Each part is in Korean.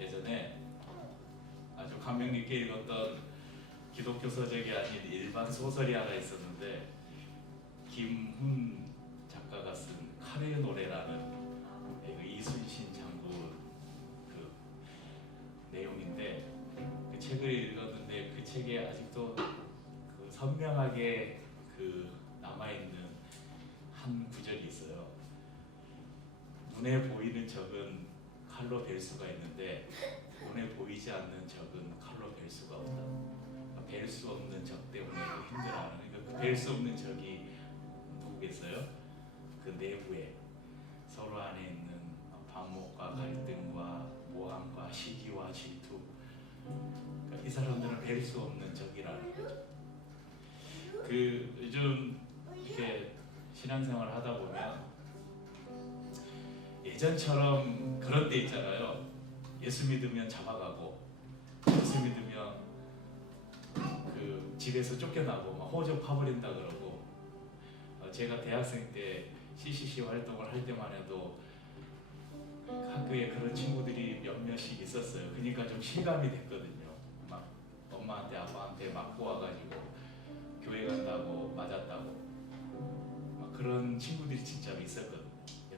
예전에 아주 감명 깊게 읽었던 기독교 서적이 아닌 일반 소설이 하나 있었는데, 김훈 작가가 쓴 칼의 노래라는 이순신 장군 그 내용인데, 그 책을 읽었는데 그 책에 아직도 그 선명하게 그 남아있는 한 구절이 있어요. 눈에 보이는 적은 칼로 벨 수가 있는데 눈에 보이지 않는 적은 칼로 벨 수가 없다. 벨 수 없는 적 때문에 힘들어하는, 그러니까 벨 수 없는 적이 누구겠어요? 그 내부에 서로 안에 있는 반목과 갈등과 모함과 시기와 질투, 그러니까 이 사람들은 뵐 수 없는 적이라는 거죠. 그 요즘 이렇게 신앙생활을 하다 보면 예전처럼 그런 때 있잖아요. 예수 믿으면 잡아가고, 예수 믿으면 그 집에서 쫓겨나고 막 호적 파버린다 그러고, 제가 대학생 때 CCC 활동을 할 때만 해도 학교에 그런 친구들이 몇몇씩 있었어요. 그러니까 좀 실감이 됐거든요. 막 엄마한테 아빠한테 맞고 와가지고 교회 간다고 맞았다고 막 그런 친구들이 진짜 있었거든요.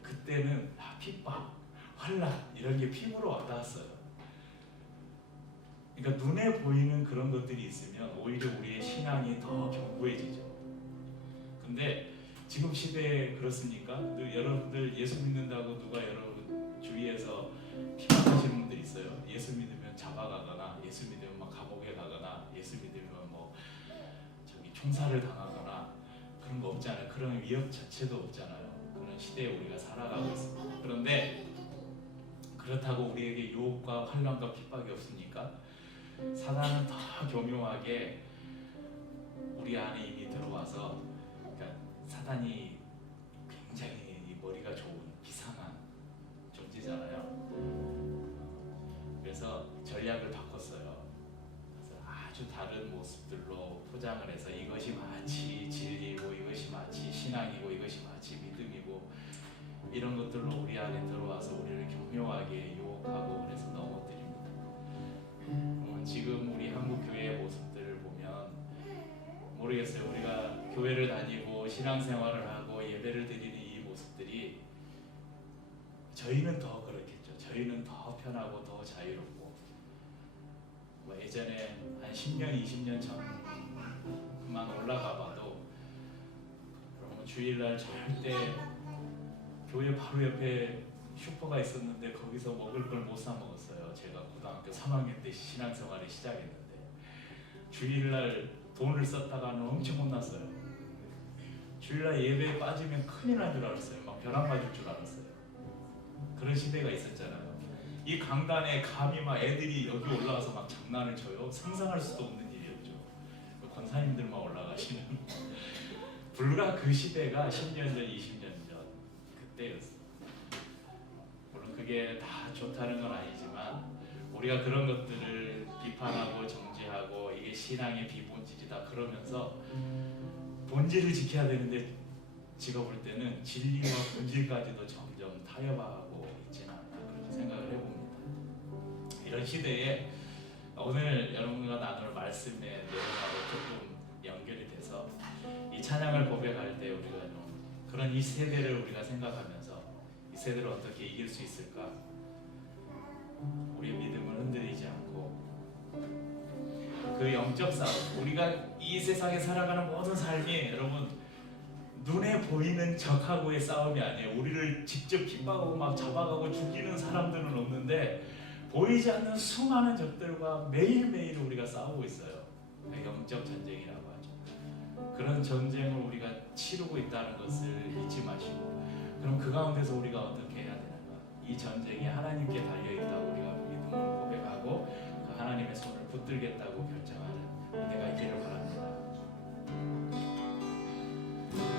그때는 핍박, 환란 이런 게 피부로 와닿았어요. 그러니까 눈에 보이는 그런 것들이 있으면 오히려 우리의 신앙이 더 견고해지죠. 근데 지금 시대에 그렇습니까? 여러분들 예수 믿는다고 누가 여러분 주위에서 핍박하시는 분들 있어요? 예수 믿으면 잡아가거나, 예수 믿으면 막 감옥에 가거나, 예수 믿으면 뭐 저기 총살을 당하거나 그런 거 없잖아요. 그런 위협 자체도 없잖아요. 그런 시대에 우리가 살아가고 있습니다. 그런데 그렇다고 우리에게 유혹과 환난과 핍박이 없습니까? 사단은 더 교묘하게 우리 안에 이미 들어와서, 그러니까 사단이 굉장히 머리가 좋은 비상한 존재잖아요. 그래서 전략을 바꿨어요. 그래서 아주 다른 모습들로 포장을 해서 이것이 마치 진리고, 이것이 마치 신앙이고, 이것이 마치 믿음이고, 이런 것들로 우리 안에 들어와서 우리를 교묘하게 유혹하고 그래서 넘어뜨립니다. 지금 우리 한국 교회의 모습들을 보면 모르겠어요. 우리가 교회를 다니고 신앙생활을 하고 예배를 드리는 이 모습들이, 저희는 더 그렇겠죠. 저희는 더 편하고 더 자유롭고, 뭐 예전에 한 10년, 20년 전만 올라가 봐도 주일날 절대 교회 바로 옆에 슈퍼가 있었는데 거기서 먹을 걸 못 사 먹었어요. 제가 고등학교 3학년 때 신앙생활을 시작했는데 주일날 돈을 썼다가는 엄청 혼났어요. 주일날 예배에 빠지면 큰일 날 줄 알았어요. 막 벼락 맞을 줄 알았어요. 그런 시대가 있었잖아요. 이 강단에 감히 막 애들이 여기 올라가서 막 장난을 쳐요. 상상할 수도 없는 일이었죠. 권사님들만 올라가시는 불과 그 시대가 10년 전, 20년 전 그때였어요. 물론 그게 다 좋다는 건 아니지만 우리가 그런 것들을 비판하고 정죄하고 이게 신앙의 비본질이다 그러면서 본질을 지켜야 되는데, 제가 볼 때는 진리와 본질까지도 점점 타협하고 있지는 않나 그렇게 생각을 해봅니다. 이런 시대에 오늘 여러분과 나눌 말씀의 내용하고 조금 연결이 돼서 이 찬양을 고백할 때 우리가 좀 그런 이 세대를 우리가 생각하면서 이 세대를 어떻게 이길 수 있을까? 우리의 믿음을 흔들리지 않고 그 영적 싸움, 우리가 이 세상에 살아가는 모든 삶이 여러분 눈에 보이는 적하고의 싸움이 아니에요. 우리를 직접 핍박하고 막 잡아가고 죽이는 사람들은 없는데 보이지 않는 수많은 적들과 매일매일 우리가 싸우고 있어요. 영적 전쟁이라고 하죠. 그런 전쟁을 우리가 치르고 있다는 것을 잊지 마시고, 그럼 그 가운데서 우리가 어떻게 해야 되는가? 이 전쟁이 하나님께 달려있다고 우리가 믿음으로 고백하고 그 하나님의 손을 붙들겠다고 결정하는 은혜가 있기를 바랍니다.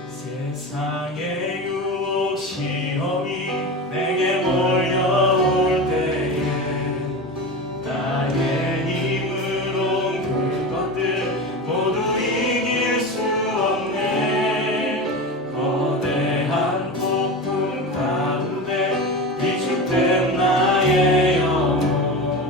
세상의 유혹 시험이 내게 몰려올 때에 나의 힘으로 그것들 모두 이길 수 없네. 거대한 폭풍 가운데 위축된 나의 영혼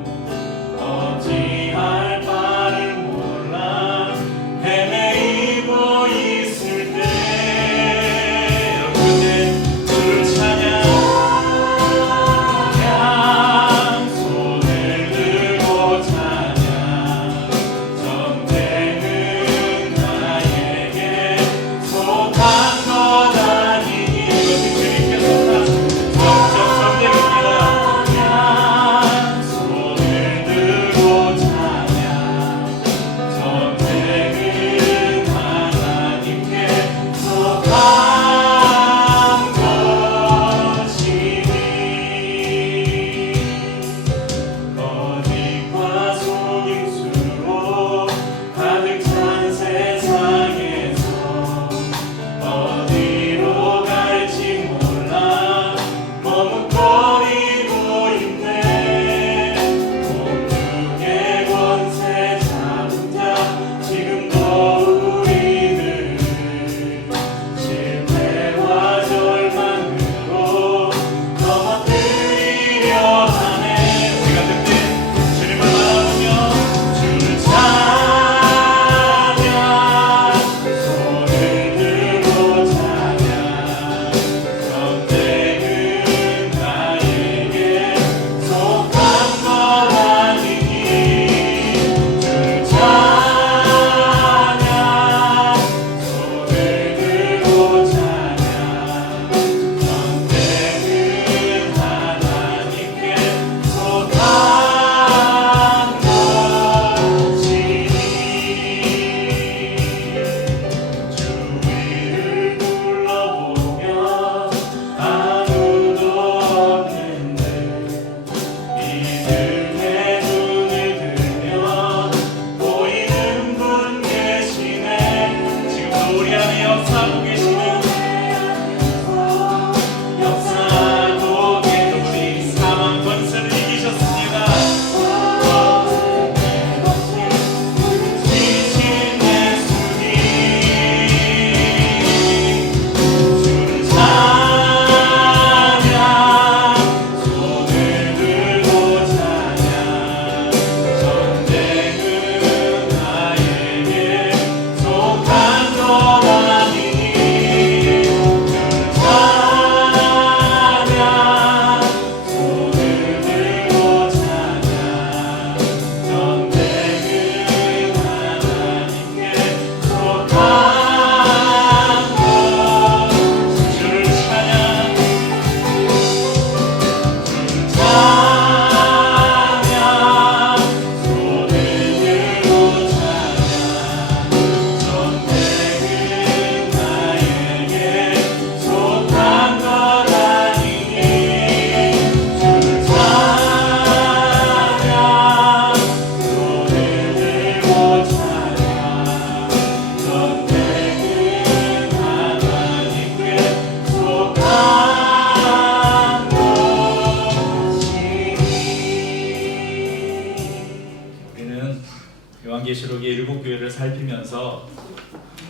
요한계시록의 7교회를 살피면서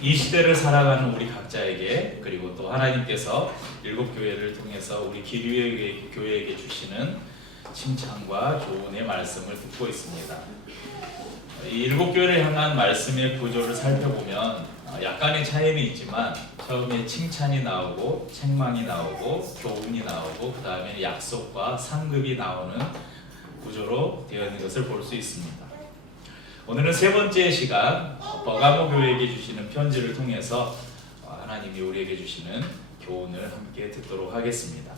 이 시대를 살아가는 우리 각자에게, 그리고 또 하나님께서 7교회를 통해서 우리 기류의 교회에게 주시는 칭찬과 교훈의 말씀을 듣고 있습니다. 이 7교회를 향한 말씀의 구조를 살펴보면 약간의 차이는 있지만 처음에 칭찬이 나오고 책망이 나오고 교훈이 나오고 그 다음에 약속과 상급이 나오는 구조로 되어 있는 것을 볼 수 있습니다. 오늘은 세 번째 시간, 버가모 교회에게 주시는 편지를 통해서 하나님이 우리에게 주시는 교훈을 함께 듣도록 하겠습니다.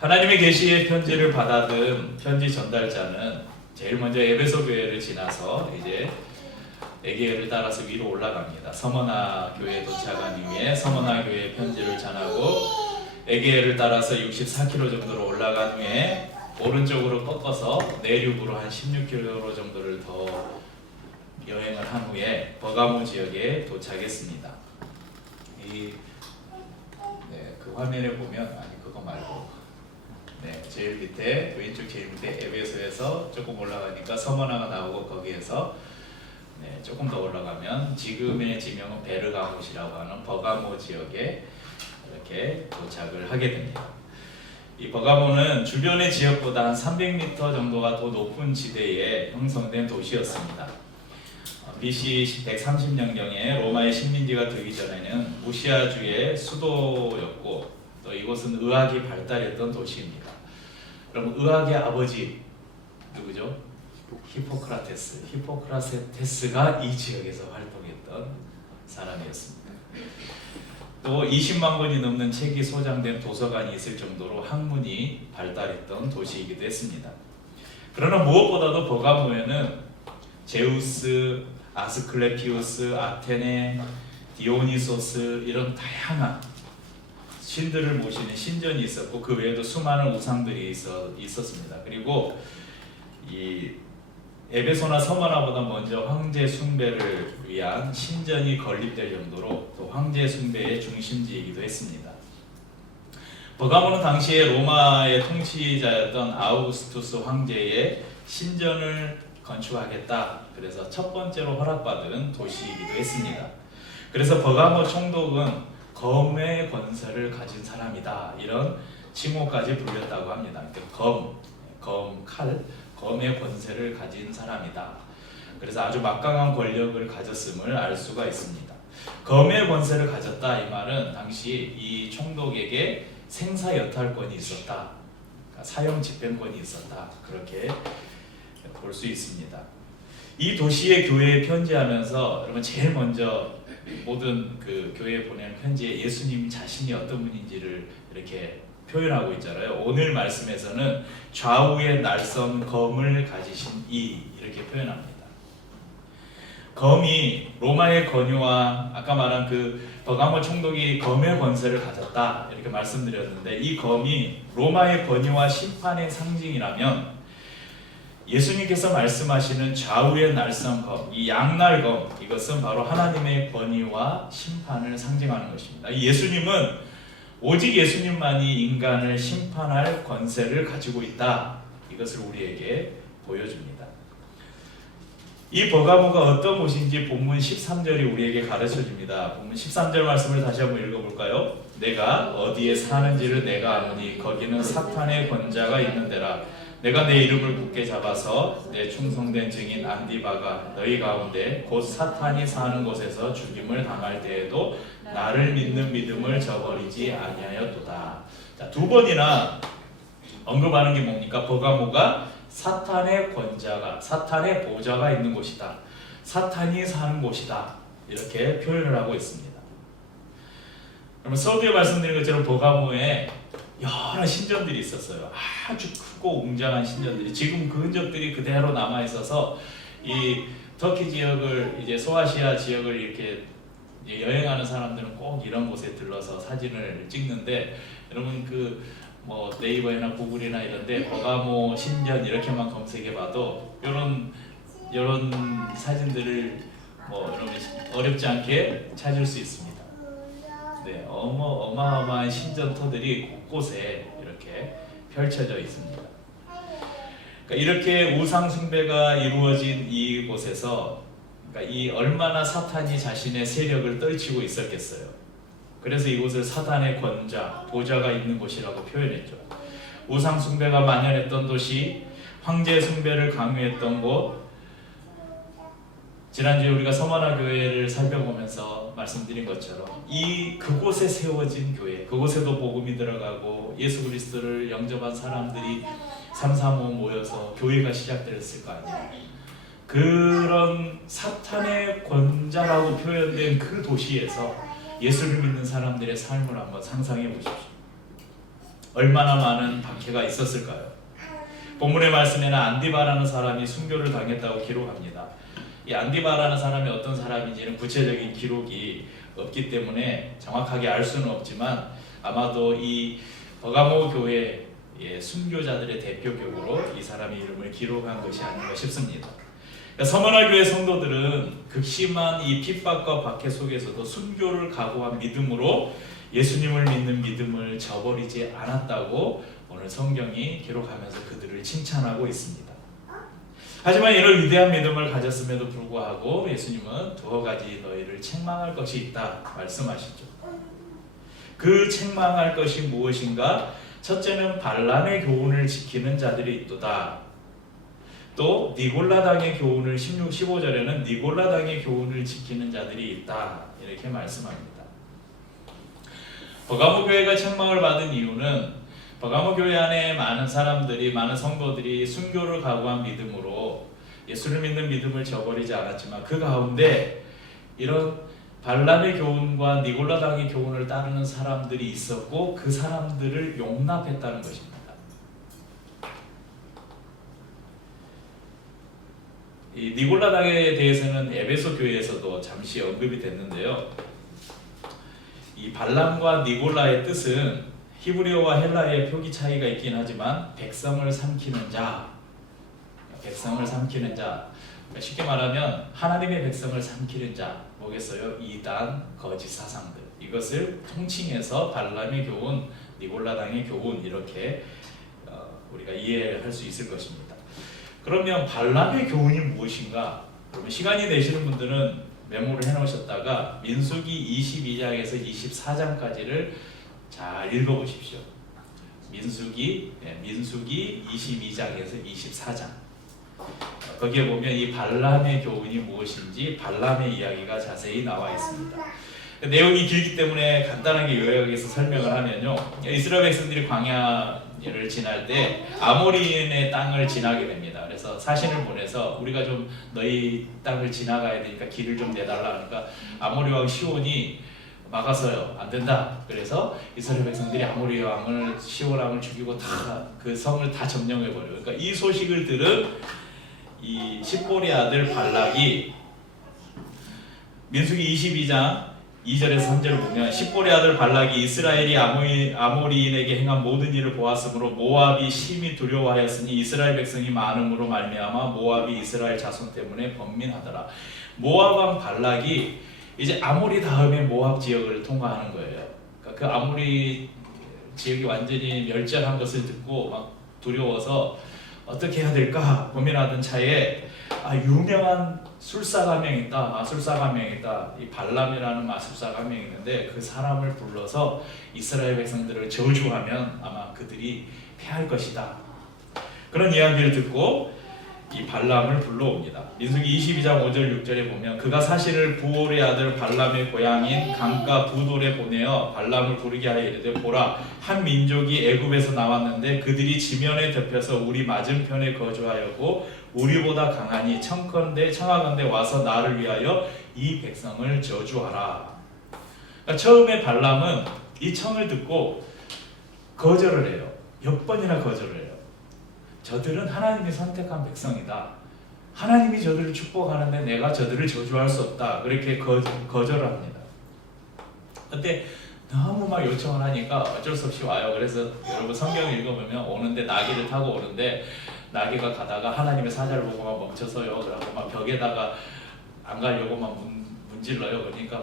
하나님의 계시의 편지를 받아든 편지 전달자는 제일 먼저 에베소 교회를 지나서 이제 에게를 따라서 위로 올라갑니다. 서머나 교회에 도착한 이후에 서머나 교회에 편지를 전하고 에게를 따라서 64km 정도로 올라간 후에 오른쪽으로 꺾어서 내륙으로 한 16km 정도를 더 여행을 한 후에 버가모 지역에 도착했습니다. 그 화면에 보면, 아니 그거 말고, 제일 밑에, 왼쪽 제일 밑에 에베소에서 조금 올라가니까 서머나가 나오고 거기에서 조금 더 올라가면 지금의 지명은 베르가못이라고 하는 버가모 지역에 이렇게 도착을 하게 됩니다. 이 버가모는 주변의 지역보다 한 300m 정도가 더 높은 지대에 형성된 도시였습니다. BC 130년경에 로마의 식민지가 되기 전에는 무시아주의 수도였고 또 이곳은 의학이 발달했던 도시입니다. 그럼 의학의 아버지 누구죠? 히포크라테스가 이 지역에서 활동했던 사람이었습니다. 또 20만 권이 넘는 책이 소장된 도서관이 있을 정도로 학문이 발달했던 도시이기도 했습니다. 그러나 무엇보다도 버가모에는 제우스, 아스클레피우스, 아테네, 디오니소스 이런 다양한 신들을 모시는 신전이 있었고 그 외에도 수많은 우상들이 있었습니다. 그리고 이 에베소나 서머나보다 먼저 황제 숭배를 위한 신전이 건립될 정도로 또 황제 숭배의 중심지이기도 했습니다. 버가모는 당시에 로마의 통치자였던 아우구스투스 황제의 신전을 건축하겠다. 그래서 첫 번째로 허락받은 도시이기도 했습니다. 그래서 버가모 총독은 검의 권세를 가진 사람이다. 이런 칭호까지 불렸다고 합니다. 칼, 검의 권세를 가진 사람이다. 그래서 아주 막강한 권력을 가졌음을 알 수가 있습니다. 검의 권세를 가졌다 이 말은 당시 이 총독에게 생사여탈권이 있었다. 그러니까 사형 집행권이 있었다. 그렇게 볼 수 있습니다. 이 도시의 교회에 편지하면서 여러분 제일 먼저 모든 그 교회에 보내는 편지에 예수님 자신이 어떤 분인지를 이렇게 표현하고 있잖아요. 오늘 말씀에서는 좌우에 날선 검을 가지신 이 이렇게 표현합니다. 검이 로마의 권유와 아까 말한 그 버가모 총독이 검의 권세를 가졌다 이렇게 말씀드렸는데 이 검이 로마의 권유와 심판의 상징이라면 예수님께서 말씀하시는 좌우의 날선 검, 이 양날검 이것은 바로 하나님의 권위와 심판을 상징하는 것입니다. 예수님은 오직 예수님만이 인간을 심판할 권세를 가지고 있다. 이것을 우리에게 보여줍니다. 이 버가모가 어떤 곳인지 본문 13절이 우리에게 가르쳐줍니다. 본문 13절 말씀을 다시 한번 읽어볼까요? 내가 어디에 사는지를 내가 아노니 거기는 사탄의 권자가 있는 데라. 내가 내 이름을 굳게 잡아서 내 충성된 증인 안디바가 너희 가운데 곧 사탄이 사는 곳에서 죽임을 당할 때에도 나를 믿는 믿음을 저버리지 아니하였도다. 자, 두 번이나 언급하는 게 뭡니까? 버가모가 사탄의 권자가, 사탄의 보좌가 있는 곳이다. 사탄이 사는 곳이다. 이렇게 표현을 하고 있습니다. 그러면 서두에 말씀드린 것처럼 버가모에 여러 신전들이 있었어요. 아주 크고 웅장한 신전들이 지금 그 흔적들이 그대로 남아 있어서 이 터키 지역을 이제 소아시아 지역을 이렇게 여행하는 사람들은 꼭 이런 곳에 들러서 사진을 찍는데 여러분 그 뭐 네이버나 구글이나 이런데 버가모 신전 이렇게만 검색해봐도 이런 사진들을 뭐 여러분 어렵지 않게 찾을 수 있습니다. 네, 어마어마한 신전터들이 곳곳에 이렇게 펼쳐져 있습니다. 그러니까 이렇게 우상 숭배가 이루어진 이곳에서 그러니까 이 얼마나 사탄이 자신의 세력을 떨치고 있었겠어요. 그래서 이곳을 사탄의 권좌, 보좌가 있는 곳이라고 표현했죠. 우상 숭배가 만연했던 도시, 황제 숭배를 강요했던 곳. 지난주에 우리가 서머나 교회를 살펴보면서 말씀드린 것처럼 그곳에 세워진 교회, 그곳에도 복음이 들어가고 예수 그리스도를 영접한 사람들이 335 모여서 교회가 시작되었을 거 아니에요. 그런 사탄의 권자라고 표현된 그 도시에서 예수를 믿는 사람들의 삶을 한번 상상해 보십시오. 얼마나 많은 박해가 있었을까요? 본문의 말씀에는 안디바라는 사람이 순교를 당했다고 기록합니다. 이 안디바라는 사람이 어떤 사람인지는 구체적인 기록이 없기 때문에 정확하게 알 수는 없지만 아마도 이 버가모 교회의 순교자들의 대표격으로 이 사람의 이름을 기록한 것이 아닌가 싶습니다. 서머나 교회 성도들은 극심한 이 핍박과 박해 속에서도 순교를 각오한 믿음으로 예수님을 믿는 믿음을 저버리지 않았다고 오늘 성경이 기록하면서 그들을 칭찬하고 있습니다. 하지만 이런 위대한 믿음을 가졌음에도 불구하고 예수님은 두어 가지 너희를 책망할 것이 있다 말씀하시죠. 그 책망할 것이 무엇인가? 첫째는 발람의 교훈을 지키는 자들이 있도다. 또 니골라당의 교훈을 16, 15절에는 니골라당의 교훈을 지키는 자들이 있다 이렇게 말씀합니다. 버가모 교회가 책망을 받은 이유는 버가모 교회 안에 많은 사람들이, 많은 성도들이 순교를 각오한 믿음으로 예수를 믿는 믿음을 저버리지 않았지만 그 가운데 이런 발람의 교훈과 니골라당의 교훈을 따르는 사람들이 있었고 그 사람들을 용납했다는 것입니다. 이 니골라당에 대해서는 에베소 교회에서도 잠시 언급이 됐는데요. 이 발람과 니골라의 뜻은 히브리어와 헬라어의 표기 차이가 있긴 하지만 백성을 삼키는 자, 백성을 삼키는 자. 쉽게 말하면 하나님의 백성을 삼키는 자 뭐겠어요? 이단, 거짓 사상들. 이것을 통칭해서 발람의 교훈, 니골라당의 교훈 이렇게 우리가 이해할 수 있을 것입니다. 그러면 발람의 교훈이 무엇인가? 그러면 시간이 되시는 분들은 메모를 해놓으셨다가 민수기 22장에서 24장까지를 잘 읽어보십시오. 민수기 22장에서 24장. 거기에 보면 이 발람의 교훈이 무엇인지 발람의 이야기가 자세히 나와 있습니다. 내용이 길기 때문에 간단하게 요약해서 설명을 하면요. 이스라엘 백성들이 광야를 지날 때 아모리인의 땅을 지나게 됩니다. 그래서 사신을 보내서 우리가 좀 너희 땅을 지나가야 되니까 길을 좀 내달라 하니까 아모리 왕 시온이 막아서요. 안 된다. 그래서 이스라엘 백성들이 아모리 왕을 시온 왕을 죽이고 다 그 성을 다 점령해 버려요. 그러니까 이 소식을 들은 이 십볼의 아들 발락이 민수기 22장 2절에서 3절을 보면 십볼의 아들 발락이 이스라엘이 아모리인에게 행한 모든 일을 보았으므로 모압이 심히 두려워하였으니 이스라엘 백성이 많음으로 말미암아 모압이 이스라엘 자손 때문에 번민하더라. 모압 왕 발락이 이제 아모리 다음에 모압 지역을 통과하는 거예요. 그러니까 그 아모리 지역이 완전히 멸절한 것을 듣고 막 두려워서 어떻게 해야 될까 고민하던 차에 유명한 술사가 한 명 있다. 마술사가 한 명 있다. 이 발람이라는 마술사가 한 명 있는데 그 사람을 불러서 이스라엘 백성들을 저주하면 아마 그들이 패할 것이다. 그런 이야기를 듣고 이 발람을 불러옵니다. 민수기 22장 5절 6절에 보면 그가 사실을 부올의 아들 발람의 고향인 강가 부돌에 보내어 발람을 부르게 하여 이르되 보라 한 민족이 애굽에서 나왔는데 그들이 지면에 덮여서 우리 맞은편에 거주하였고 우리보다 강하니 청하건대 와서 나를 위하여 이 백성을 저주하라. 그러니까 처음에 발람은 이 청을 듣고 거절을 해요. 몇 번이나 거절을 해요. 저들은 하나님이 선택한 백성이다. 하나님이 저들을 축복하는데 내가 저들을 저주할 수 없다. 그렇게 거절을 합니다. 그때 너무 막 요청을 하니까 어쩔 수 없이 와요. 그래서 여러분 성경을 읽어보면 오는데 나귀를 타고 오는데 나귀가 가다가 하나님의 사자를 보고 막 멈춰서요. 그러고 막 벽에다가 안 가려고 막 문질러요. 그러니까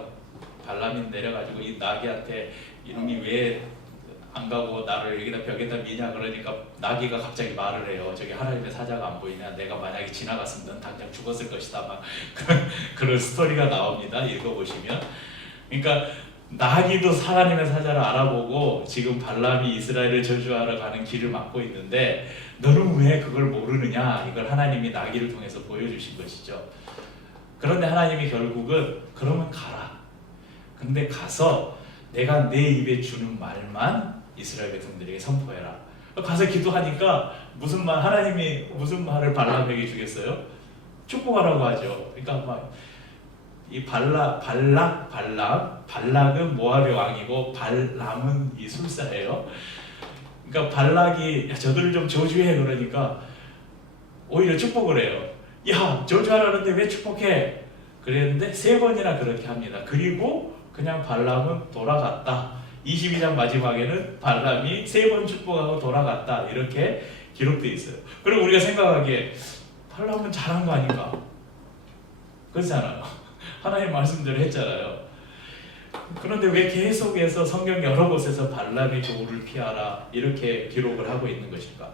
발람이 내려가지고 이 나귀한테 이놈이 왜 안 가고 나를 여기다 벽에다 미냐 그러니까 나귀가 갑자기 말을 해요. 저기 하나님의 사자가 안 보이냐? 내가 만약에 지나갔으면 넌 당장 죽었을 것이다. 막 그런 스토리가 나옵니다. 읽어보시면. 그러니까 나귀도 하나님의 사자를 알아보고 지금 발람이 이스라엘을 저주하러 가는 길을 막고 있는데 너는 왜 그걸 모르느냐? 이걸 하나님이 나귀를 통해서 보여주신 것이죠. 그런데 하나님이 결국은 그러면 가라. 근데 가서 내가 내 입에 주는 말만 이스라엘 백성들에게 선포해라. 가서 기도하니까 무슨 말, 하나님이 무슨 말을 발람에게 주겠어요? 축복하라고 하죠. 그러니까 막 이 발락은 모압의 왕이고 발람은 이 술사예요. 그러니까 발락이 야, 저들을 좀 저주해 그러니까 오히려 축복을 해요. 야, 저주하라는데 왜 축복해? 그랬는데 3번이나 그렇게 합니다. 그리고 그냥 발람은 돌아갔다. 22장 마지막에는 발람이 3번 축복하고 돌아갔다. 이렇게 기록되어 있어요. 그리고 우리가 생각하기에 발람은 잘한 거 아닌가? 그렇잖아요. 하나님 말씀대로 했잖아요. 그런데 왜 계속해서 성경 여러 곳에서 발람의 교훈을 피하라 이렇게 기록을 하고 있는 것일까?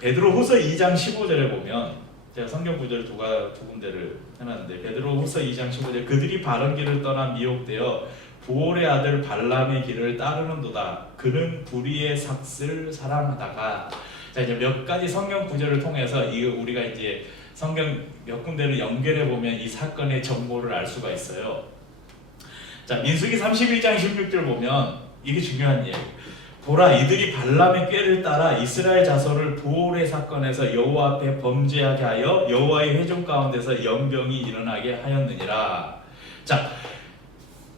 베드로후서 2장 15절에 보면 제가 성경 구절 두 군데를 해놨는데 베드로후서 2장 15절 그들이 바른 길을 떠나 미혹되어 부올의 아들 발람의 길을 따르는도다. 그는 불의의 삭슬 사랑하다가 자 이제 몇 가지 성경 구절을 통해서 우리가 이제 성경 몇 군데를 연결해 보면 이 사건의 전모를 알 수가 있어요. 자 민수기 31장 16절 보면 이게 중요한 얘기. 보라 이들이 발람의 꾀를 따라 이스라엘 자손을 부올의 사건에서 여호와 앞에 범죄하게 하여 여호와의 회중 가운데서 연병이 일어나게 하였느니라. 자,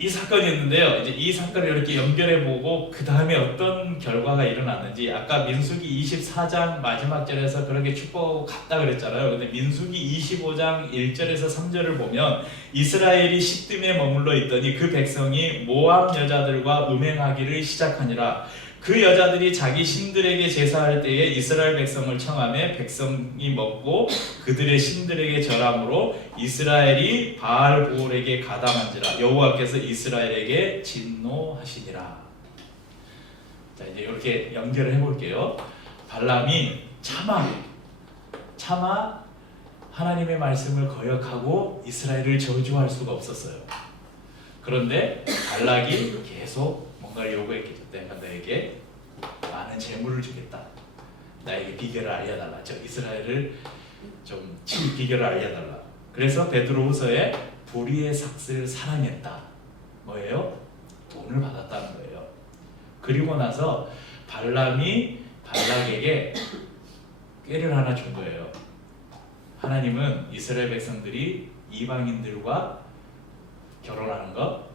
이 사건이 있는데요. 이제 이 사건을 이렇게 연결해 보고 그 다음에 어떤 결과가 일어났는지 아까 민수기 24장 마지막 절에서 그렇게 축복하고 갔다 그랬잖아요. 근데 민수기 25장 1절에서 3절을 보면 이스라엘이 시딤에 머물러 있더니 그 백성이 모압 여자들과 음행하기를 시작하니라. 그 여자들이 자기 신들에게 제사할 때에 이스라엘 백성을 청하며 백성이 먹고 그들의 신들에게 절함으로 이스라엘이 바알 보올에게 가담한지라. 여호와께서 이스라엘에게 진노하시니라. 자 이제 이렇게 연결을 해볼게요. 발람이 차마 하나님의 말씀을 거역하고 이스라엘을 저주할 수가 없었어요. 그런데 발락이 계속 뭔가를 요구했겠죠. 내가 너에게 많은 재물을 주겠다. 나에게 비결을 알려달라. 저 이스라엘을 좀 칠 비결을 알려달라. 그래서 베드로후서에 불의의 삭슬 사랑했다. 뭐예요? 돈을 받았다는 거예요. 그리고 나서 발람이 발락에게 꾀를 하나 준 거예요. 하나님은 이스라엘 백성들이 이방인들과 결혼하는 것,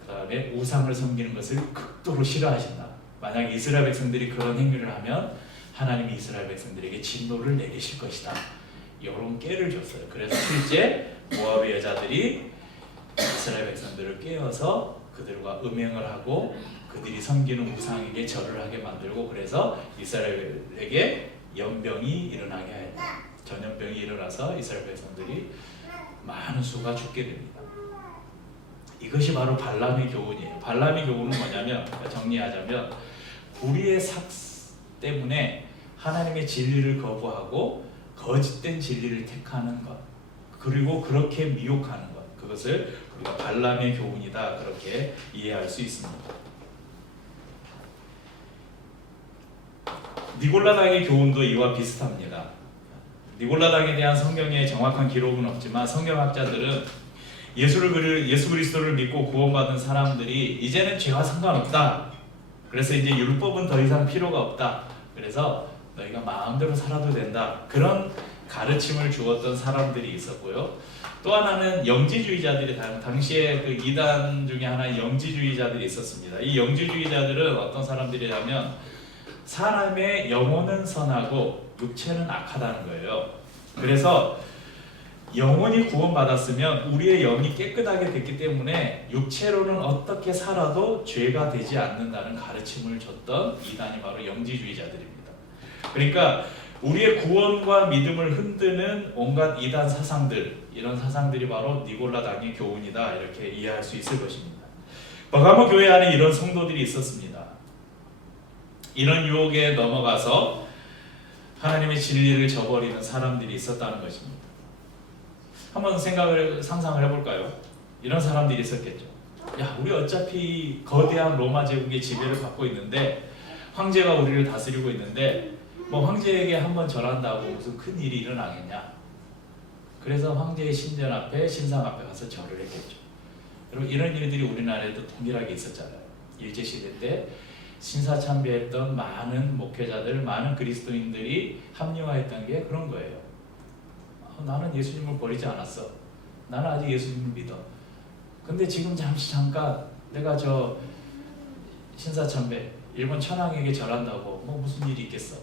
그 다음에 우상을 섬기는 것을 극도로 싫어하신다. 만약 이스라엘 백성들이 그런 행위를 하면 하나님이 이스라엘 백성들에게 진노를 내리실 것이다. 이런 꾀를 줬어요. 그래서 실제 모압의 여자들이 이스라엘 백성들을 깨어서 그들과 음행을 하고 그들이 섬기는 우상에게 절을 하게 만들고 그래서 이스라엘에게 연병이 일어나게 하였다. 전염병이 일어나서 이스라엘 백성들이 많은 수가 죽게 됩니다. 이것이 바로 발람의 교훈이에요. 발람의 교훈은 뭐냐면 정리하자면 불의의 삭 때문에 하나님의 진리를 거부하고 거짓된 진리를 택하는 것 그리고 그렇게 미혹하는 것 그것을 우리가 발람의 교훈이다 그렇게 이해할 수 있습니다. 니골라당의 교훈도 이와 비슷합니다. 니골라당에 대한 성경의 정확한 기록은 없지만 성경학자들은 예수 그리스도를 믿고 구원받은 사람들이 이제는 죄와 상관없다. 그래서 이제 율법은 더 이상 필요가 없다. 그래서 너희가 마음대로 살아도 된다. 그런 가르침을 주었던 사람들이 있었고요. 또 하나는 영지주의자들이 당시에 그 이단 중에 하나의 영지주의자들이 있었습니다. 이 영지주의자들은 어떤 사람들이냐면 사람의 영혼은 선하고 육체는 악하다는 거예요. 그래서 영혼이 구원받았으면 우리의 영이 깨끗하게 됐기 때문에 육체로는 어떻게 살아도 죄가 되지 않는다는 가르침을 줬던 이단이 바로 영지주의자들입니다. 그러니까 우리의 구원과 믿음을 흔드는 온갖 이단 사상들 이런 사상들이 바로 니골라당의 교훈이다 이렇게 이해할 수 있을 것입니다. 버가모 교회 안에 이런 성도들이 있었습니다. 이런 유혹에 넘어가서 하나님의 진리를 저버리는 사람들이 있었다는 것입니다. 한번 상상을 해볼까요? 이런 사람들이 있었겠죠. 야, 우리 어차피 거대한 로마 제국의 지배를 받고 있는데 황제가 우리를 다스리고 있는데 뭐 황제에게 한번 절한다고 무슨 큰 일이 일어나겠냐? 그래서 황제의 신전 앞에 신상 앞에 가서 절을 했겠죠. 여러분, 이런 일들이 우리나라에도 동일하게 있었잖아요. 일제시대 때 신사참배했던 많은 목회자들, 많은 그리스도인들이 합리화했던 게 그런 거예요. 나는 예수님을 버리지 않았어. 나는 아직 예수님을 믿어. 근데 지금 잠깐 내가 저 신사참배 일본 천황에게 절한다고 뭐 무슨 일이 있겠어.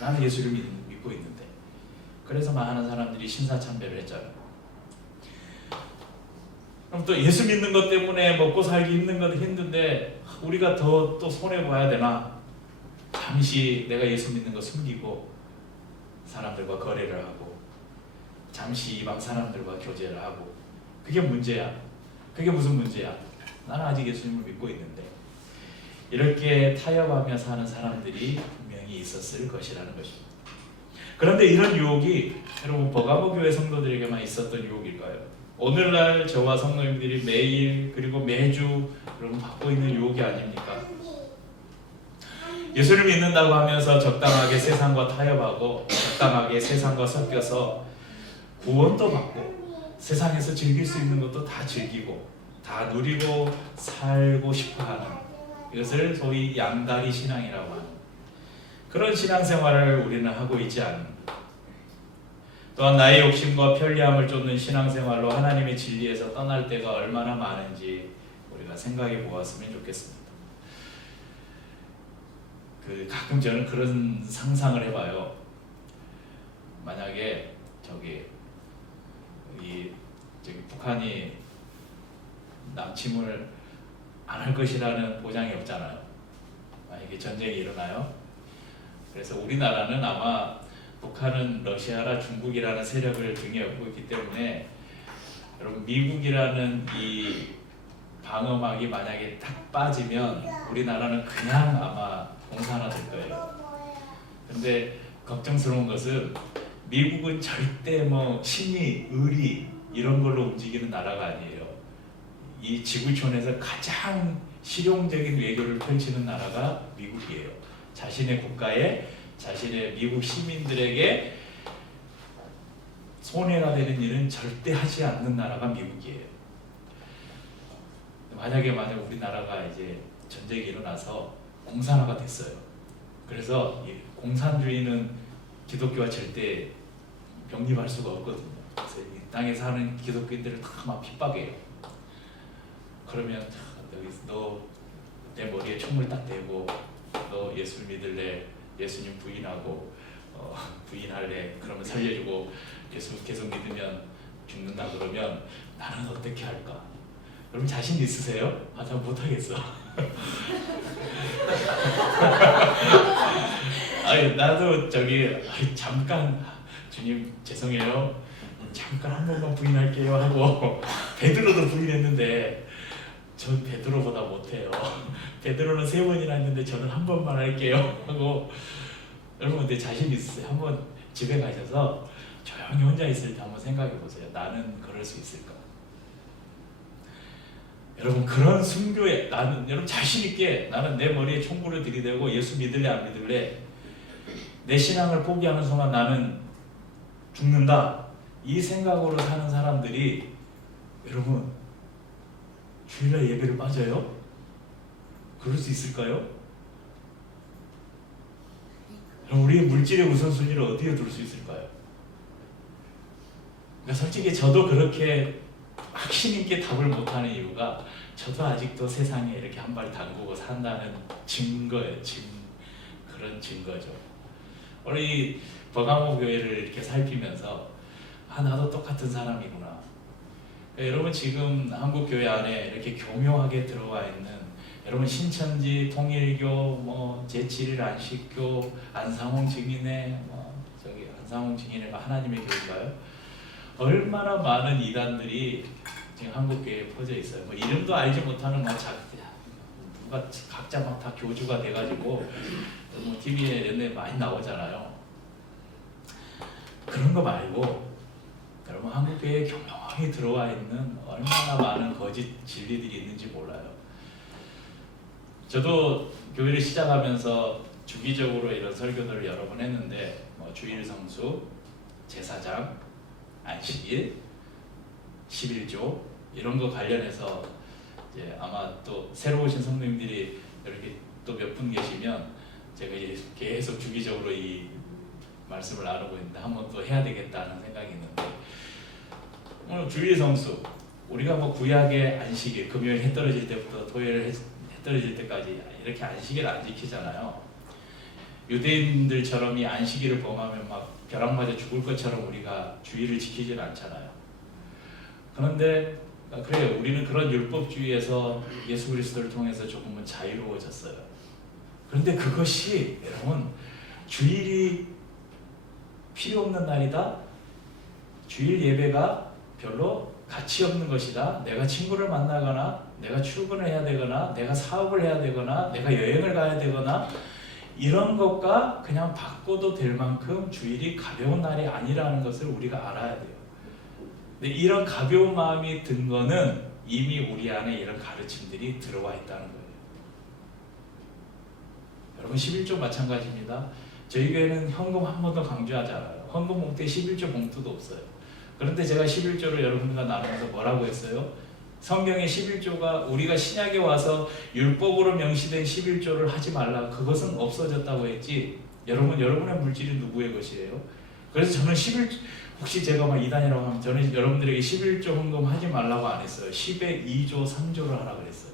나는 예수를 믿고 있는데. 그래서 많은 사람들이 신사참배를 했잖아요. 그럼 또 예수 믿는 것 때문에 먹고 살기 힘든 건 힘든데 우리가 더 또 손해봐야 되나? 잠시 내가 예수 믿는 거 숨기고 사람들과 거래를 하고 잠시 이방 사람들과 교제를 하고 그게 문제야. 그게 무슨 문제야? 나는 아직 예수님을 믿고 있는데. 이렇게 타협하며 사는 사람들이 분명히 있었을 것이라는 것입니다. 그런데 이런 유혹이 여러분 버가모 교회 성도들에게만 있었던 유혹일까요? 오늘날 저와 성도님들이 매일 그리고 매주 여러분 받고 있는 유혹이 아닙니까? 예수를 믿는다고 하면서 적당하게 세상과 타협하고 적당하게 세상과 섞여서 구원도 받고 세상에서 즐길 수 있는 것도 다 즐기고 다 누리고 살고 싶어하는 이것을 소위 양다리 신앙이라고 하는 그런 신앙생활을 우리는 하고 있지 않습니다. 또한 나의 욕심과 편리함을 쫓는 신앙생활로 하나님의 진리에서 떠날 때가 얼마나 많은지 우리가 생각해 보았으면 좋겠습니다. 가끔 저는 그런 상상을 해봐요. 만약에 북한이 남침을 안 할 것이라는 보장이 없잖아요. 만약에 전쟁이 일어나요. 그래서 우리나라는 아마 북한은 러시아라 중국이라는 세력을 등에 업고 있기 때문에 여러분 미국이라는 이 방어막이 만약에 딱 빠지면 우리나라는 그냥 아마 공산화 될 거예요. 근데 걱정스러운 것은 미국은 절대 뭐 신의, 의리 이런 걸로 움직이는 나라가 아니에요. 이 지구촌에서 가장 실용적인 외교를 펼치는 나라가 미국이에요. 자신의 국가에 자신의 미국 시민들에게 손해가 되는 일은 절대 하지 않는 나라가 미국이에요. 만약에 우리나라가 이제 전쟁이 일어나서 공산화가 됐어요. 그래서 공산주의는 기독교와 절대 병립할 수가 없거든요. 그래서 이 땅에 사는 기독교인들을 다 막 핍박해요. 그러면 너 내 머리에 총을 딱 대고 너 예수를 믿을래? 예수님 부인하고 부인할래? 그러면 살려주고 계속 믿으면 죽는다 그러면 나는 어떻게 할까? 여러분 자신 있으세요? 아, 나 못하겠어. 아니 나도 잠깐 주님 죄송해요. 잠깐 한 번만 부인할게요 하고 베드로도 부인했는데 전 베드로보다 못해요. 베드로는 3번이나 했는데 저는 한 번만 할게요 하고. 여러분 근데 자신 있으세요? 한번 집에 가셔서 조용히 혼자 있을 때 한번 생각해 보세요. 나는 그럴 수 있을까? 여러분 그런 순교에 여러분 자신 있게 나는 내 머리에 총구를 들이대고 예수 믿을래 안 믿을래? 내 신앙을 포기하는 순간 나는 죽는다. 이 생각으로 사는 사람들이 여러분 주일날 예배를 빠져요? 그럴 수 있을까요? 그럼 우리의 물질의 우선순위를 어디에 둘 수 있을까요? 그러니까 솔직히 저도 그렇게 확신 있게 답을 못하는 이유가 저도 아직도 세상에 이렇게 한 발 담그고 산다는 증거예요. 그런 증거죠. 우리 버가모 교회를 이렇게 살피면서 나도 똑같은 사람이구나. 여러분 지금 한국 교회 안에 이렇게 교묘하게 들어와 있는 여러분 신천지, 통일교, 제7일 안식교, 안상홍 증인회, 안상홍 증인회가 하나님의 교회인가요? 얼마나 많은 이단들이 지금 한국 교회에 퍼져 있어요. 이름도 알지 못하는 누가 각자 막 다 교주가 돼가지고 뭐 TV에 옛날에 많이 나오잖아요. 그런 거 말고 여러분 한국교회에 교묘하게 들어와 있는 얼마나 많은 거짓 진리들이 있는지 몰라요. 저도 교회를 시작하면서 주기적으로 이런 설교들을 여러 번 했는데 뭐 주일 성수, 제사장, 안식일, 11조 이런 거 관련해서 이제 아마 또 새로 오신 성도님들이 이렇게 또 몇 분 계시면 제가 이제 계속 주기적으로 이 말씀을 나누고 있는데 한번 또 해야 되겠다는 생각이 있는데 오늘 주일 성수 우리가 뭐 구약의 안식일 금요일 해 떨어질 때부터 토요일 해 떨어질 때까지 이렇게 안식일 안 지키잖아요. 유대인들처럼 이 안식일을 범하면 막 벼락 맞아 죽을 것처럼 우리가 주일을 지키지는 않잖아요. 그런데 그래요. 우리는 그런 율법주의에서 예수 그리스도를 통해서 조금은 자유로워졌어요. 그런데 그것이 여러분 주일이 필요 없는 날이다. 주일 예배가 별로 가치 없는 것이다. 내가 친구를 만나거나 내가 출근을 해야 되거나 내가 사업을 해야 되거나 내가 여행을 가야 되거나 이런 것과 그냥 바꿔도 될 만큼 주일이 가벼운 날이 아니라는 것을 우리가 알아야 돼요. 근데 이런 가벼운 마음이 든 거는 이미 우리 안에 이런 가르침들이 들어와 있다는 거예요. 여러분 11조 마찬가지입니다. 저희 교회는 현금 한 번도 강조하지 않아요. 헌금 봉투에 11조 봉투도 없어요. 그런데 제가 11조를 여러분과 나누면서 뭐라고 했어요? 성경의 11조가 우리가 신약에 와서 율법으로 명시된 11조를 하지 말라. 그것은 없어졌다고 했지. 여러분의 물질이 누구의 것이에요? 그래서 저는 11조 혹시 제가 막 이단이라고 하면 저는 여러분들에게 11조 헌금 하지 말라고 안 했어요. 10에 2조 3조를 하라 그랬어요.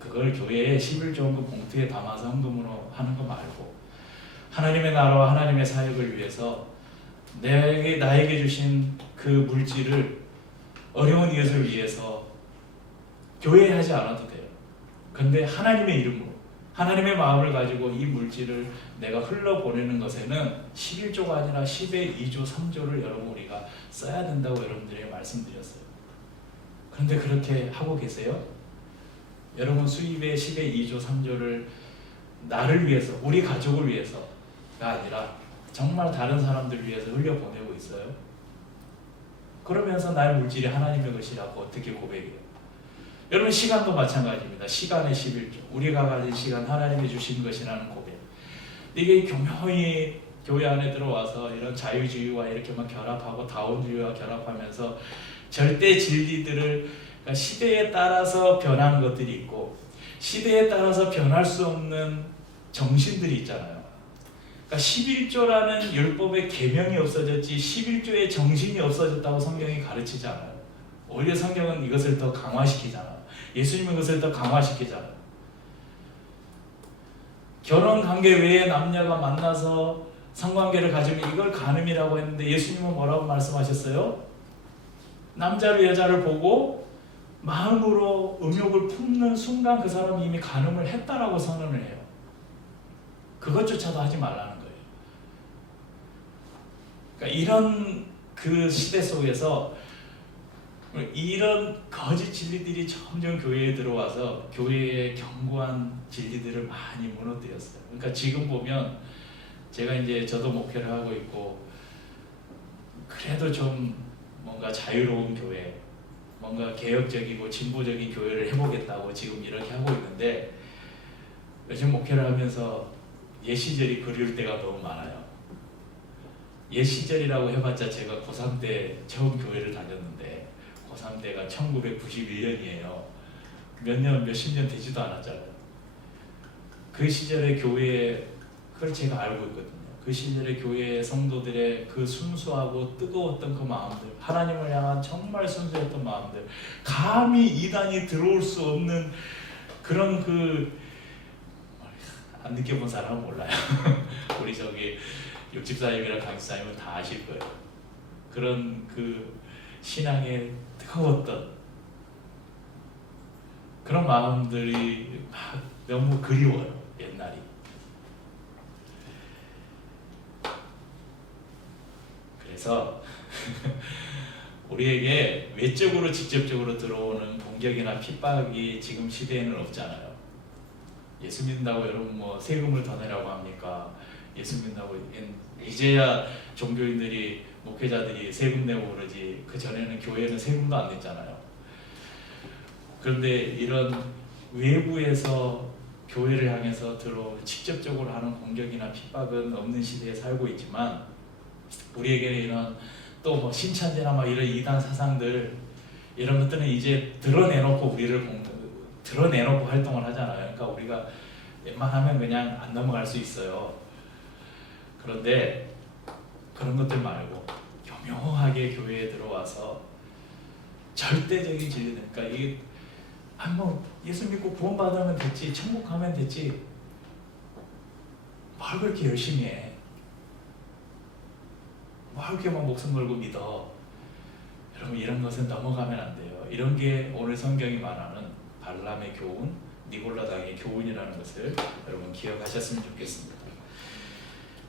그걸 교회에 11조 헌금 봉투에 담아서 헌금으로 하는 거 말고 하나님의 나라와 하나님의 사역을 위해서 나에게 주신 그 물질을 어려운 이웃을 위해서 교회에 하지 않아도 돼요. 그런데 하나님의 이름으로 하나님의 마음을 가지고 이 물질을 내가 흘러보내는 것에는 11조가 아니라 10의 2조 3조를 여러분 우리가 써야 된다고 여러분들에게 말씀드렸어요. 그런데 그렇게 하고 계세요? 여러분 수입의 10의 2조 3조를 나를 위해서 우리 가족을 위해서가 아니라 정말 다른 사람들을 위해서 흘려보내고 있어요? 그러면서 나의 물질이 하나님의 것이라고 어떻게 고백해요? 여러분 시간도 마찬가지입니다. 시간의 11조 우리가 가진 시간 하나님이 주신 것이라는 고백. 이게 교묘히 교회 안에 들어와서 이런 자유주의와 이렇게 막 결합하고 다원주의와 결합하면서 절대 진리들을 그러니까 시대에 따라서 변한 것들이 있고 시대에 따라서 변할 수 없는 정신들이 있잖아요. 그러니까 11조라는 율법의 계명이 없어졌지 11조의 정신이 없어졌다고 성경이 가르치지 않아요. 오히려 성경은 이것을 더 강화시키잖아요. 예수님은 이것을 더 강화시키잖아요. 결혼관계 외에 남녀가 만나서 성관계를 가지면 이걸 간음이라고 했는데 예수님은 뭐라고 말씀하셨어요? 남자를 여자를 보고 마음으로 음욕을 품는 순간 그 사람이 이미 간음을 했다라고 선언을 해요. 그것조차도 하지 말라는 거예요. 그러니까 이런 그 시대 속에서 이런 거짓 진리들이 점점 교회에 들어와서 교회의 견고한 진리들을 많이 무너뜨렸어요. 그러니까 지금 보면 제가 이제 저도 목회를 하고 있고 그래도 좀 뭔가 자유로운 교회, 뭔가 개혁적이고 진보적인 교회를 해보겠다고 지금 이렇게 하고 있는데 요즘 목회를 하면서 옛 시절이 그리울 때가 너무 많아요. 옛 시절이라고 해봤자 제가 고3 때 처음 교회를 다녔는데 고3 때가 1991년이에요. 몇십 년 되지도 않았잖아요. 그 시절의 교회에 그걸 제가 알고 있거든요. 그 시절의 교회의 성도들의 그 순수하고 뜨거웠던 그 마음들, 하나님을 향한 정말 순수했던 마음들, 감히 이단이 들어올 수 없는 그런 안 느껴본 사람은 몰라요. 우리 저기 육집사님이랑 강집사님은 다 아실 거예요. 그런 그 신앙에 뜨거웠던 그런 마음들이 막 너무 그리워요. 옛날이. 그래서 우리에게 외적으로 직접적으로 들어오는 공격이나 핍박이 지금 시대에는 없잖아요. 예수 믿는다고 여러분 뭐 세금을 더 내라고 합니까? 예수 믿는다고 이제야 종교인들이 목회자들이 세금 내고 그러지, 그 전에는 교회는 세금도 안 냈잖아요. 그런데 이런 외부에서 교회를 향해서 직접적으로 하는 공격이나 핍박은 없는 시대에 살고 있지만, 우리에게는 이런 또 뭐 신천지나 막 이런 이단 사상들, 이런 것들은 이제 드러내놓고 드러내놓고 활동을 하잖아요. 그러니까 우리가 웬만하면 그냥 안 넘어갈 수 있어요. 그런데 그런 것들 말고 교묘하게 교회에 들어와서 절대적인 진리, 그러니까 이게 뭐 예수 믿고 구원받으면 됐지, 천국 가면 됐지, 뭘 그렇게 열심히 해, 뭘 그렇게 막 목숨 걸고 믿어. 여러분, 이런 것은 넘어가면 안 돼요. 이런 게 오늘 성경이 말하는 발람의 교훈, 니골라당의 교훈이라는 것을 여러분 기억하셨으면 좋겠습니다.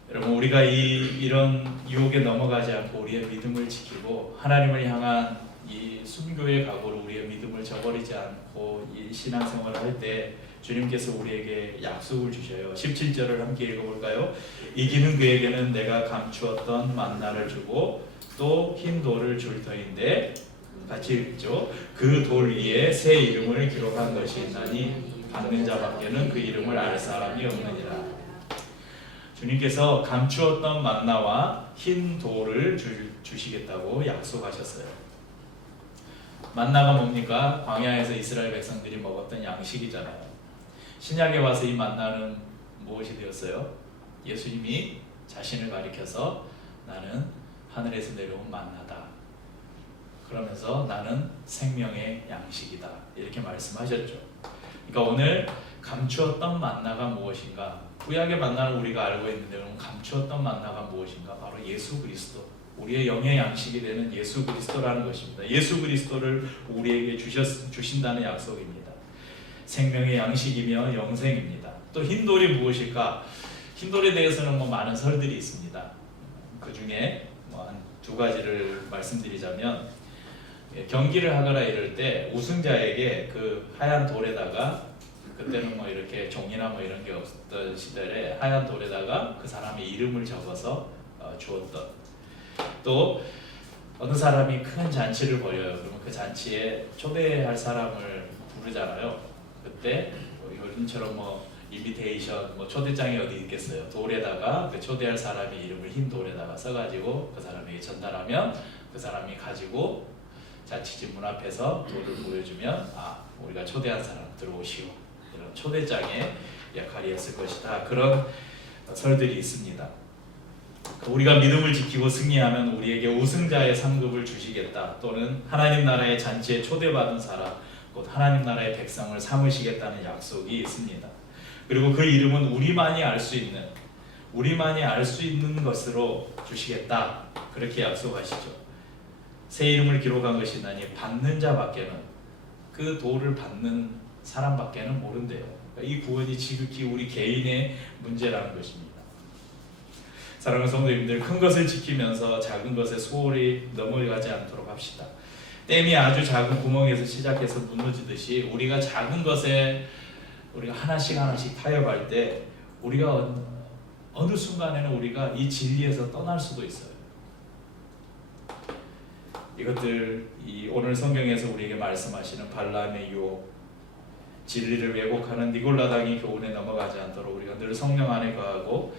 여러분, 우리가 이런 유혹에 넘어가지 않고 우리의 믿음을 지키고 하나님을 향한 이 순교의 각오로 우리의 믿음을 저버리지 않고 이 신앙생활을 할 때 주님께서 우리에게 약속을 주셔요. 17절을 함께 읽어볼까요? 이기는 그에게는 내가 감추었던 만나를 주고 또 흰 돌을 줄 터인데, 같이 읽죠. 그 돌 위에 새 이름을 기록한 것이 있나니 받는 자밖에는 그 이름을 알 사람이 없느니라. 주님께서 감추었던 만나와 흰 돌을 주시겠다고 약속하셨어요. 만나가 뭡니까? 광야에서 이스라엘 백성들이 먹었던 양식이잖아요. 신약에 와서 이 만나는 무엇이 되었어요? 예수님이 자신을 가리켜서 나는 하늘에서 내려온 만나다, 그러면서 나는 생명의 양식이다, 이렇게 말씀하셨죠. 그러니까 오늘 감추었던 만나가 무엇인가? 구약의 만나는 우리가 알고 있는데, 그럼 감추었던 만나가 무엇인가? 바로 예수 그리스도, 우리의 영의 양식이 되는 예수 그리스도라는 것입니다. 예수 그리스도를 우리에게 주신다는 약속입니다. 생명의 양식이며 영생입니다. 또 흰돌이 무엇일까? 흰돌에 대해서는 뭐 많은 설들이 있습니다. 그 중에 뭐 한 두 가지를 말씀드리자면, 경기를 하거나 이럴 때 우승자에게 그 하얀 돌에다가, 그때는 뭐 이렇게 종이나 뭐 이런 게 없었던 시절에 하얀 돌에다가 그 사람의 이름을 적어서 주었던, 또 어느 사람이 큰 잔치를 벌여요. 그러면 그 잔치에 초대할 사람을 부르잖아요. 그때 요즘처럼 뭐 인비테이션, 뭐 초대장이 어디 있겠어요. 돌에다가 그 초대할 사람의 이름을 흰 돌에다가 써가지고 그 사람에게 전달하면, 그 사람이 가지고 자취집 문 앞에서 돌을 보여주면, 우리가 초대한 사람 들어오시오, 이런 초대장의 역할이었을 것이다. 그런 설들이 있습니다. 우리가 믿음을 지키고 승리하면 우리에게 우승자의 상급을 주시겠다, 또는 하나님 나라의 잔치에 초대받은 사람, 곧 하나님 나라의 백성을 삼으시겠다는 약속이 있습니다. 그리고 그 이름은 우리만이 알 수 있는 것으로 주시겠다, 그렇게 약속하시죠. 새 이름을 기록한 것이 나니 받는 자밖에는, 그 도를 받는 사람밖에는 모른대요. 이 구원이 지극히 우리 개인의 문제라는 것입니다. 사랑하는 성도님들, 큰 것을 지키면서 작은 것에 소홀히 넘어가지 않도록 합시다. 댐이 아주 작은 구멍에서 시작해서 무너지듯이, 우리가 작은 것에 우리가 하나씩 타협할 때, 우리가 어느 순간에는 우리가 이 진리에서 떠날 수도 있어요. 이것들, 오늘 성경에서 우리에게 말씀하시는 발람의 유혹, 진리를 왜곡하는 니골라당의 교훈에 넘어가지 않도록 우리가 늘 성령 안에 거하고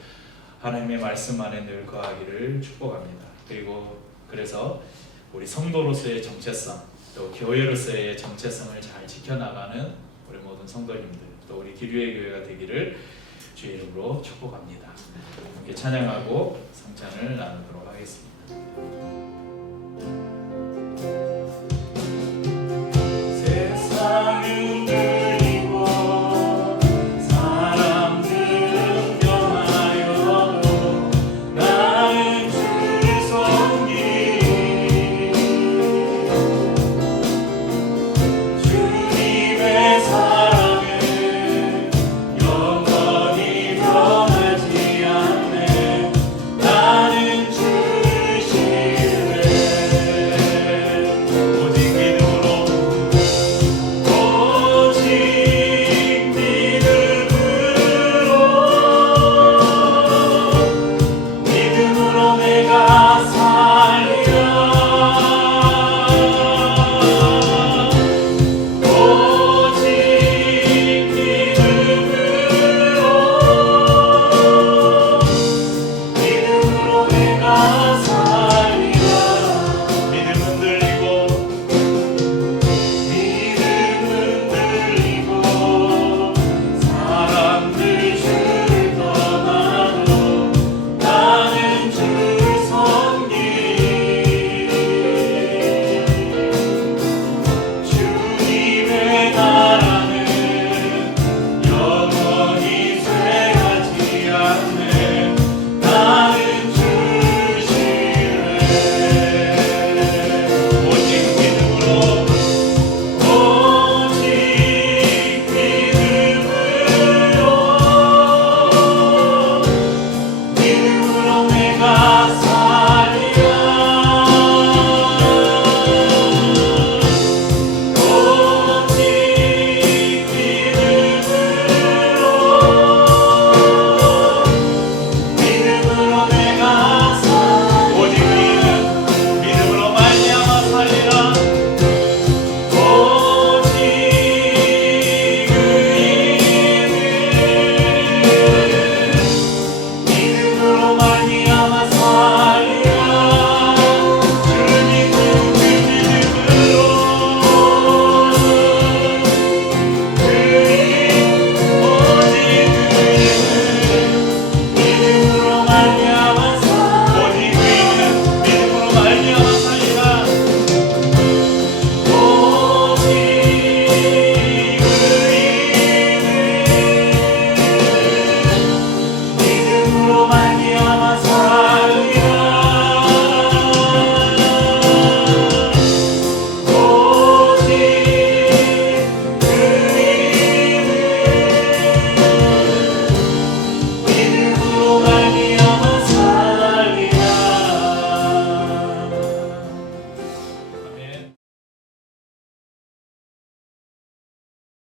하나님의 말씀 안에 늘 거하기를 축복합니다. 그래서 우리 성도로서의 정체성, 또 교회로서의 정체성을 잘 지켜나가는 우리 모든 성도님들, 또 우리 기류의 교회가 되기를 주의 이름으로 축복합니다. 함께 찬양하고 성찬을 나누도록 하겠습니다.